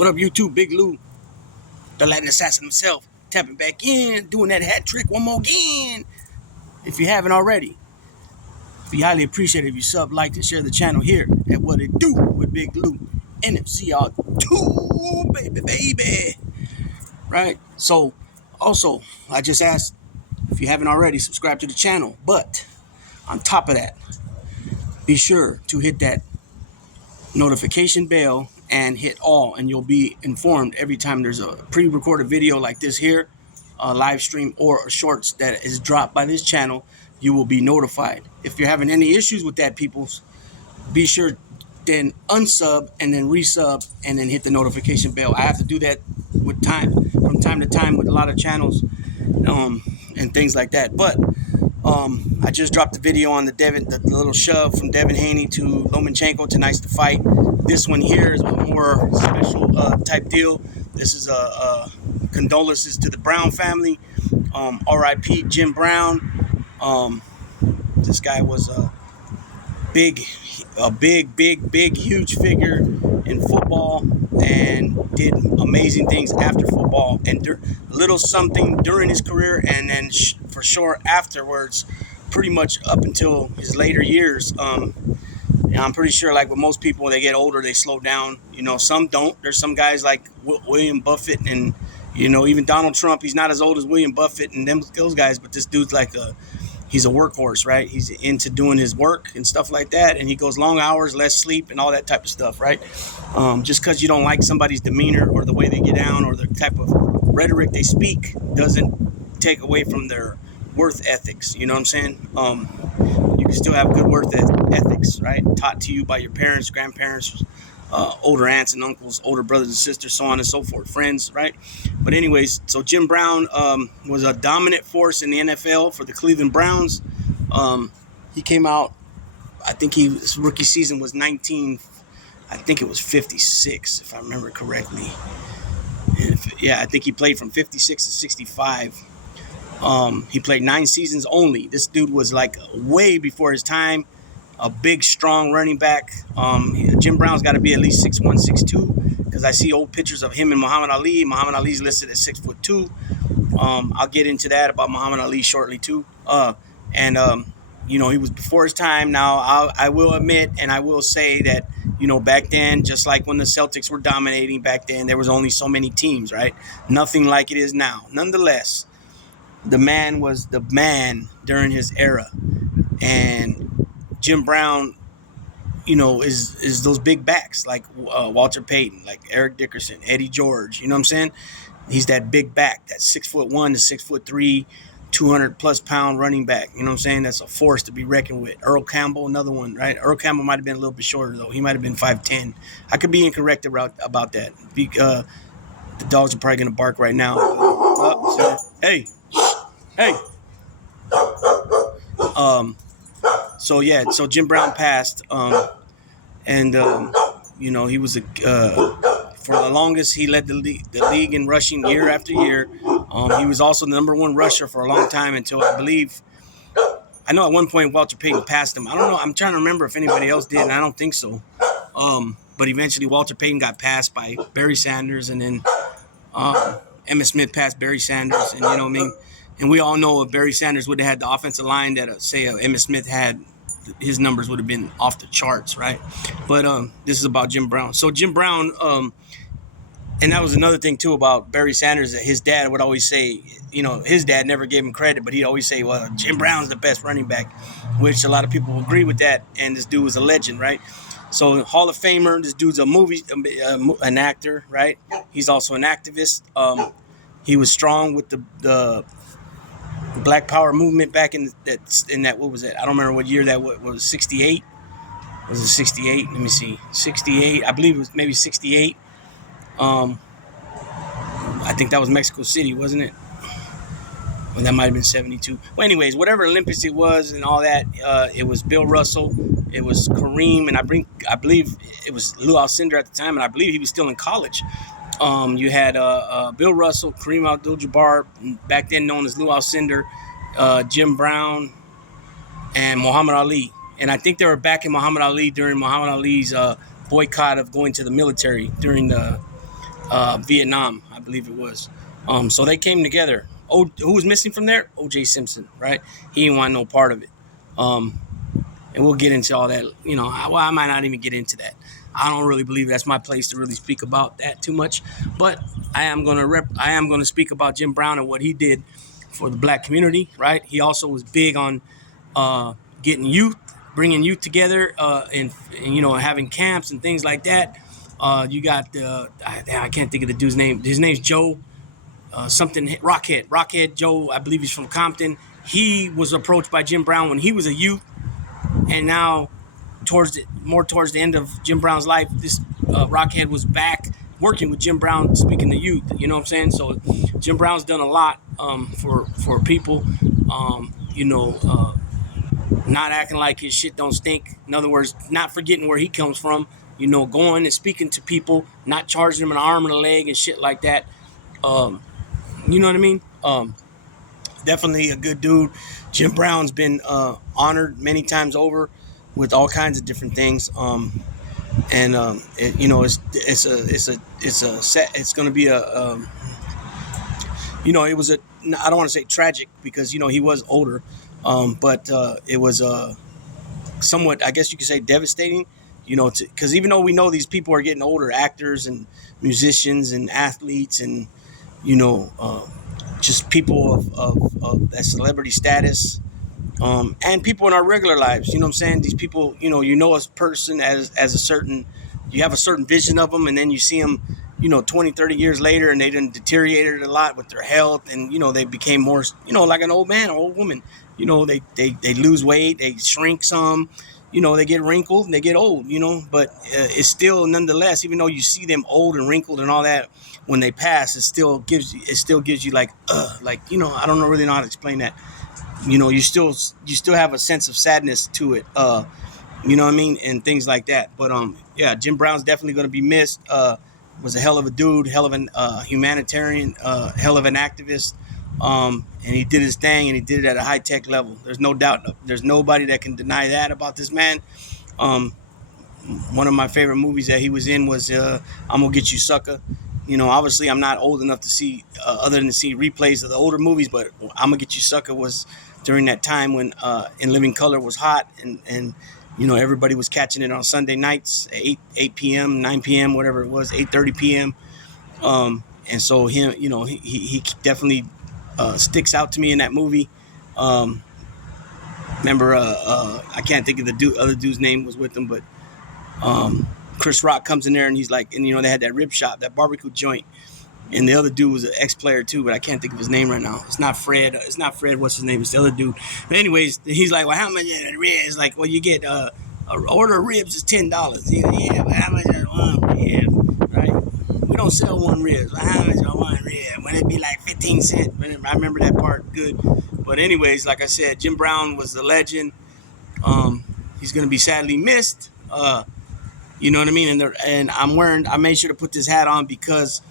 What up, YouTube? Big Lou, the Latin assassin himself, tapping back in, doing that hat trick one more again. If you haven't already, be highly appreciated if you sub, like, and share the channel here at What It Do with Big Lou, NFCR2, baby. Right? So, also, I just asked if you haven't already, subscribe to the channel. But on top of that, be sure to hit that notification bell and hit all, and you'll be informed every time there's a pre-recorded video like this here, a live stream or a shorts that is dropped by this channel. You will be notified. If you're having any issues with that, peoples, be sure then unsub and then resub and then hit the notification bell. I have to do that with from time to time with a lot of channels and things like that. But I just dropped the video on the little shove from Devin Haney to Lomachenko. Tonight's the fight. This one here is a more special type deal. This is condolences to the Brown family. R.I.P. Jim Brown. This guy was a big, huge figure in football and did amazing things after football and little something during his career, and then for sure afterwards, pretty much up until his later years. And I'm pretty sure, like with most people, when they get older, they slow down. You know, some don't. There's some guys like William Buffett and, you know, even Donald Trump. He's not as old as William Buffett and those guys, but this dude's like he's a workhorse, right? He's into doing his work and stuff like that, and he goes long hours, less sleep, and all that type of stuff, right? Just because you don't like somebody's demeanor or the way they get down or the type of rhetoric they speak doesn't take away from their worth ethics. You know what I'm saying? You can still have good worth ethics, right? Taught to you by your parents, grandparents, older aunts and uncles, older brothers and sisters, so on and so forth, friends, right? But anyways, so Jim Brown was a dominant force in the NFL for the Cleveland Browns. He came out, I think his rookie season was 56, if I remember correctly. I think he played from 56 to 65. He played 9 seasons only. This dude was like way before his time. A big, strong running back. Jim Brown's got to be at least 6'1", 6'2", because I see old pictures of him and Muhammad Ali. Muhammad Ali's listed at 6'2". I'll get into that about Muhammad Ali shortly too. You know, he was before his time. Now, I will admit and I will say that, you know, back then, just like when the Celtics were dominating back then, there was only so many teams, right? Nothing like it is now. Nonetheless, the man was the man during his era, and Jim Brown, you know, is those big backs like Walter Payton, like Eric Dickerson, Eddie George. You know what I'm saying? He's that big back, that 6'1" to 6'3", 200+ pound running back. You know what I'm saying? That's a force to be reckoned with. Earl Campbell, another one, right? Earl Campbell might have been a little bit shorter though. He might have been 5'10". I could be incorrect about that. The dogs are probably gonna bark right now. Hey. So Jim Brown passed, you know, he was for the longest he led the league in rushing year after year. He was also the number 1 rusher for a long time until I know at one point Walter Payton passed him. I don't know. I'm trying to remember if anybody else did, and I don't think so. But eventually Walter Payton got passed by Barry Sanders, and then Emmitt Smith passed Barry Sanders, and you know what I mean. And we all know if Barry Sanders would have had the offensive line that, say, Emmitt Smith had, his numbers would have been off the charts, right? But this is about Jim Brown. So Jim Brown, and that was another thing, too, about Barry Sanders, that his dad would always say, you know, his dad never gave him credit, but he'd always say, well, Jim Brown's the best running back, which a lot of people agree with that, and this dude was a legend, right? So Hall of Famer, this dude's an actor, right? He's also an activist. He was strong with the Black Power movement back in that what was it? I don't remember what year that was. 68? Was it 68? Let me see. 68. I believe it was maybe 68. I think that was Mexico City, wasn't it? Well, that might have been 72. Well, anyways, whatever Olympics it was and all that, it was Bill Russell, it was Kareem, and I believe it was Lou Alcindor at the time, and I believe he was still in college. You had Bill Russell, Kareem Abdul-Jabbar, back then known as Lou Alcindor, Jim Brown, and Muhammad Ali. And I think they were backing Muhammad Ali during Muhammad Ali's boycott of going to the military during the Vietnam, I believe it was. So they came together. Oh, who was missing from there? O.J. Simpson, right? He didn't want no part of it. And we'll get into all that. I might not even get into that. I don't really believe that's my place to really speak about that too much. But I am gonna speak about Jim Brown and what he did for the black community. Right? He also was big on getting youth, bringing youth together, and having camps and things like that. You got I can't think of the dude's name. His name's Joe something Rockhead Joe. I believe he's from Compton. He was approached by Jim Brown when he was a youth, and now towards the end of Jim Brown's life, this Rockhead was back working with Jim Brown, speaking to youth. You know what I'm saying? So Jim Brown's done a lot for people. Not acting like his shit don't stink. In other words, not forgetting where he comes from. Going and speaking to people, not charging them an arm and a leg and shit like that. You know what I mean? Definitely a good dude. Jim Brown's been honored many times over with all kinds of different things. It's going to be it was I don't want to say tragic because he was older, but it was somewhat, I guess you could say, devastating. Because even though we know these people are getting older, actors and musicians and athletes and just people of that celebrity status, and people in our regular lives. You know what I'm saying? These people, a person as a certain, you have a certain vision of them, and then you see them, 20, 30 years later, and they done deteriorated a lot with their health, and, they became more, like an old man or old woman. They lose weight, they shrink some, they get wrinkled and they get old, but it's still, nonetheless, even though you see them old and wrinkled and all that, when they pass, it still gives you like, I don't really know how to explain that. You still have a sense of sadness to it, you know what I mean, and things like that. But yeah, Jim Brown's definitely going to be missed. Was a hell of a dude, hell of an humanitarian, hell of an activist, and he did his thing, and he did it at a high tech level. There's no doubt. There's nobody that can deny that about this man. One of my favorite movies that he was in was I'm Gonna Get You, Sucker. Obviously I'm not old enough to see other than to see replays of the older movies, but I'm Gonna Get You, Sucker was during that time when In Living Color was hot, and everybody was catching it on Sunday nights at 8 p.m., 9 p.m., whatever it was, 8:30 p.m. And so him, he definitely sticks out to me in that movie. Remember, I can't think of the other dude's name was with him, but Chris Rock comes in there and he's like, and they had that rib shop, that barbecue joint, and the other dude was an ex-player too, but I can't think of his name right now. It's not Fred. What's his name? It's the other dude. But anyways, he's like, well, how much is ribs? Like, well, you get a order of ribs is $10. Yeah, but how much is one rib? Right? We don't sell one ribs. But how much is one rib? When it be like 15 cents. I remember that part good. But anyways, like I said, Jim Brown was the legend. He's gonna be sadly missed. You know what I mean? And I made sure to put this hat on because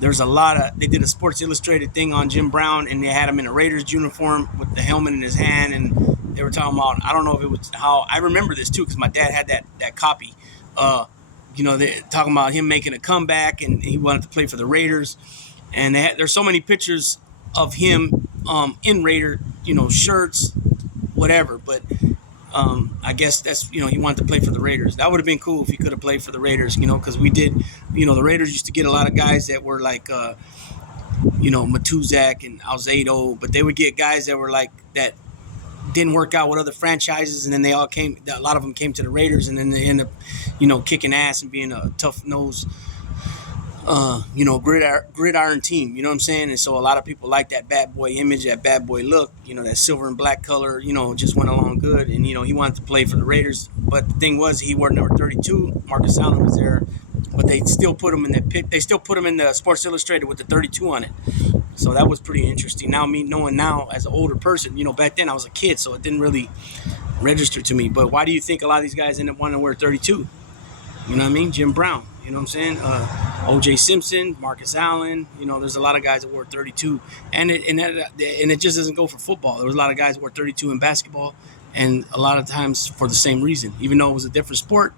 there's they did a Sports Illustrated thing on Jim Brown, and they had him in a Raiders uniform with the helmet in his hand, and they were talking about, I don't know if it was how, I remember this too, because my dad had that copy. They're talking about him making a comeback, and he wanted to play for the Raiders, and there's so many pictures of him in Raider, shirts, whatever, but I guess that's, he wanted to play for the Raiders. That would have been cool if he could have played for the Raiders, because we did, the Raiders used to get a lot of guys that were like, Matuzak and Alzado, but they would get guys that were like, that didn't work out with other franchises, and then a lot of them came to the Raiders, and then they end up, kicking ass and being a tough-nosed, gridiron team, you know what I'm saying? And so a lot of people like that bad boy image, that bad boy look, that silver and black color, just went along good. And, he wanted to play for the Raiders. But the thing was, he wore number 32. Marcus Allen was there. But they still put him in the pick. They still put him in the Sports Illustrated with the 32 on it. So that was pretty interesting. Now, me knowing now as an older person, back then I was a kid, so it didn't really register to me. But why do you think a lot of these guys end up wanting to wear 32? You know what I mean? Jim Brown. You know what I'm saying? O.J. Simpson, Marcus Allen. There's a lot of guys that wore 32, and it just doesn't go for football. There was a lot of guys that wore 32 in basketball, and a lot of times for the same reason. Even though it was a different sport,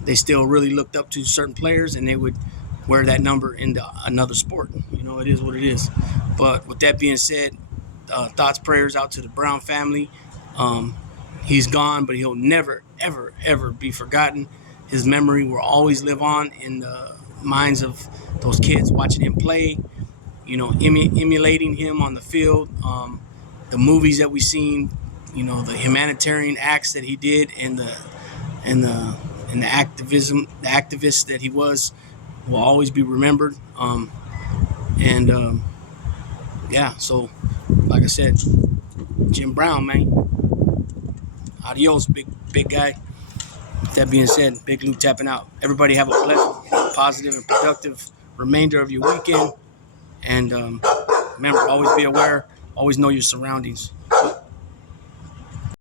they still really looked up to certain players, and they would wear that number into another sport. You know, it is what it is. But with that being said, thoughts, prayers out to the Brown family. He's gone, but he'll never, ever, ever be forgotten. His memory will always live on in the minds of those kids watching him play, you know, emulating him on the field. The movies that we've seen, you know, the humanitarian acts that he did, and the activism, the activist that he was, will always be remembered. Yeah, so like I said, Jim Brown, man, adios, big guy. With that being said, Big Lou tapping out. Everybody have a pleasant, positive, and productive remainder of your weekend. And remember, always be aware, always know your surroundings.